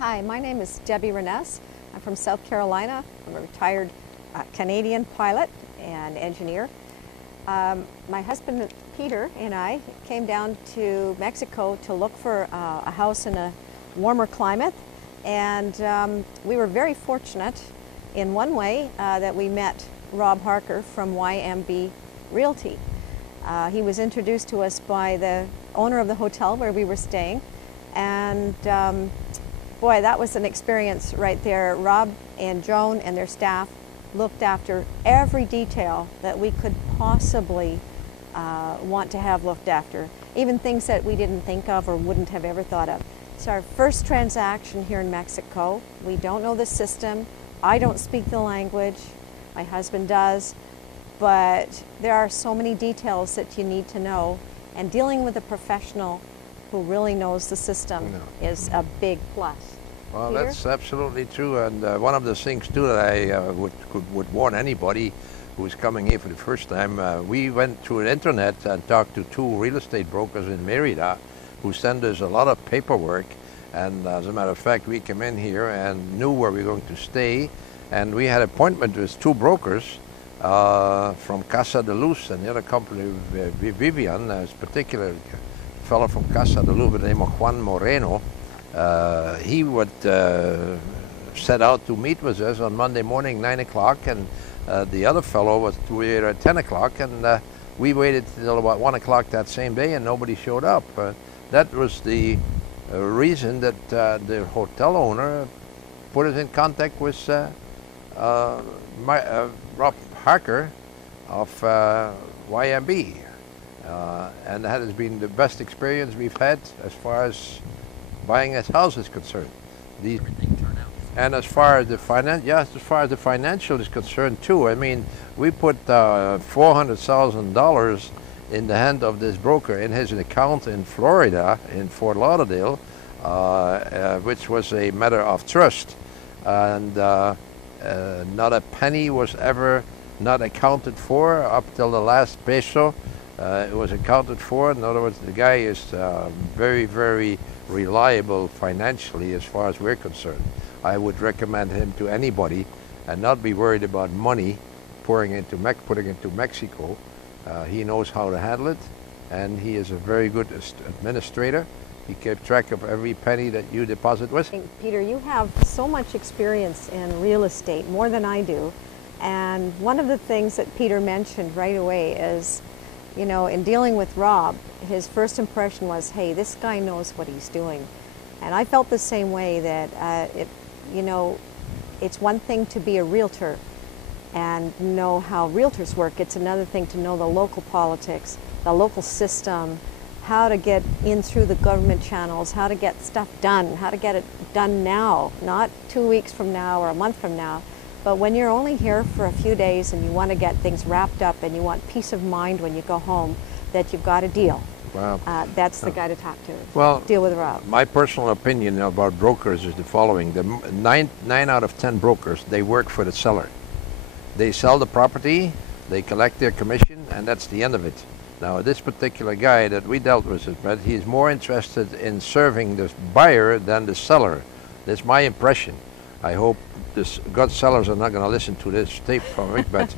Hi, my name is Debbie Reness. I'm from South Carolina. I'm a retired Canadian pilot and engineer. My husband Peter and I came down to Mexico to look for a house in a warmer climate, and we were very fortunate in one way that we met Rob Harker from YMB Realty. He was introduced to us by the owner of the hotel where we were staying, and boy, that was an experience right there. Rob and Joan and their staff looked after every detail that we could possibly want to have looked after, even things that we didn't think of or wouldn't have ever thought of. It's our first transaction here in Mexico. We don't know the system. I don't speak the language. My husband does. But there are so many details that you need to know, and dealing with a professional who really knows the system is a big plus. Well, Peter? That's absolutely true, and one of the things too that I would warn anybody who's coming here for the first time, we went through the internet and talked to two real estate brokers in Merida who sent us a lot of paperwork, and as a matter of fact, we came in here and knew where we were going to stay, and we had an appointment with two brokers from Casa de Luz and the other company, Vivian, this particular fellow from Casa de Luz by the name of Juan Moreno. He would set out to meet with us on Monday morning, 9 o'clock, and the other fellow was here at 10 o'clock, and we waited until about 1 o'clock that same day, and nobody showed up. That was the reason that the hotel owner put us in contact with Rob Harker of YMB. And that has been the best experience we've had as far as buying a house is concerned. And as far as the financial is concerned too, I mean, we put $400,000 in the hand of this broker in his account in Florida, in Fort Lauderdale, which was a matter of trust, and not a penny was ever not accounted for up till the last peso. It was accounted for. In other words, the guy is very, very reliable financially as far as we're concerned. I would recommend him to anybody and not be worried about money putting into Mexico. He knows how to handle it, and he is a very good administrator. He kept track of every penny that you deposit with. Peter, you have so much experience in real estate, more than I do. And one of the things that Peter mentioned right away is, you know, in dealing with Rob, his first impression was, hey, this guy knows what he's doing. And I felt the same way, that, you know, it's one thing to be a realtor and know how realtors work. It's another thing to know the local politics, the local system, how to get in through the government channels, how to get stuff done, how to get it done now, not 2 weeks from now or a month from now. But when you're only here for a few days and you want to get things wrapped up and you want peace of mind when you go home that you've got a deal, that's the guy to talk to. Well, deal with Rob. My personal opinion about brokers is the following. The nine out of 10 brokers, they work for the seller. They sell the property, they collect their commission, and that's the end of it. Now, this particular guy that we dealt with, but he's more interested in serving the buyer than the seller. That's my impression. I hope good sellers are not going to listen to this tape from me, but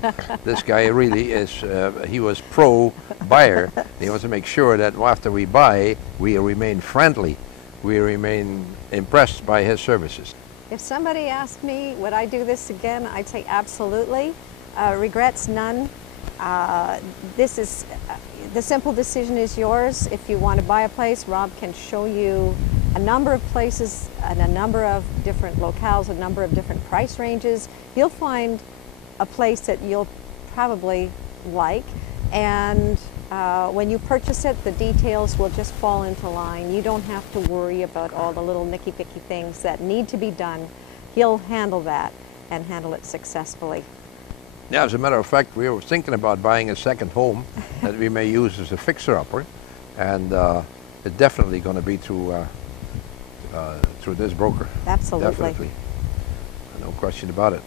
this guy really is, he was pro-buyer. He wants to make sure that after we buy, we remain friendly. We remain impressed by his services. If somebody asked me, would I do this again, I'd say absolutely. Regrets none. This is, the simple decision is yours. If you want to buy a place, Rob can show you a number of places and a number of different locales, a number of different price ranges. You'll find a place that you'll probably like, and when you purchase it, the details will just fall into line. You don't have to worry about all the little nicky-picky things that need to be done. He'll handle that and handle it successfully. Yeah, as a matter of fact, we were thinking about buying a second home that we may use as a fixer-upper, and it's definitely going to be through this broker. Absolutely. Definitely. No question about it.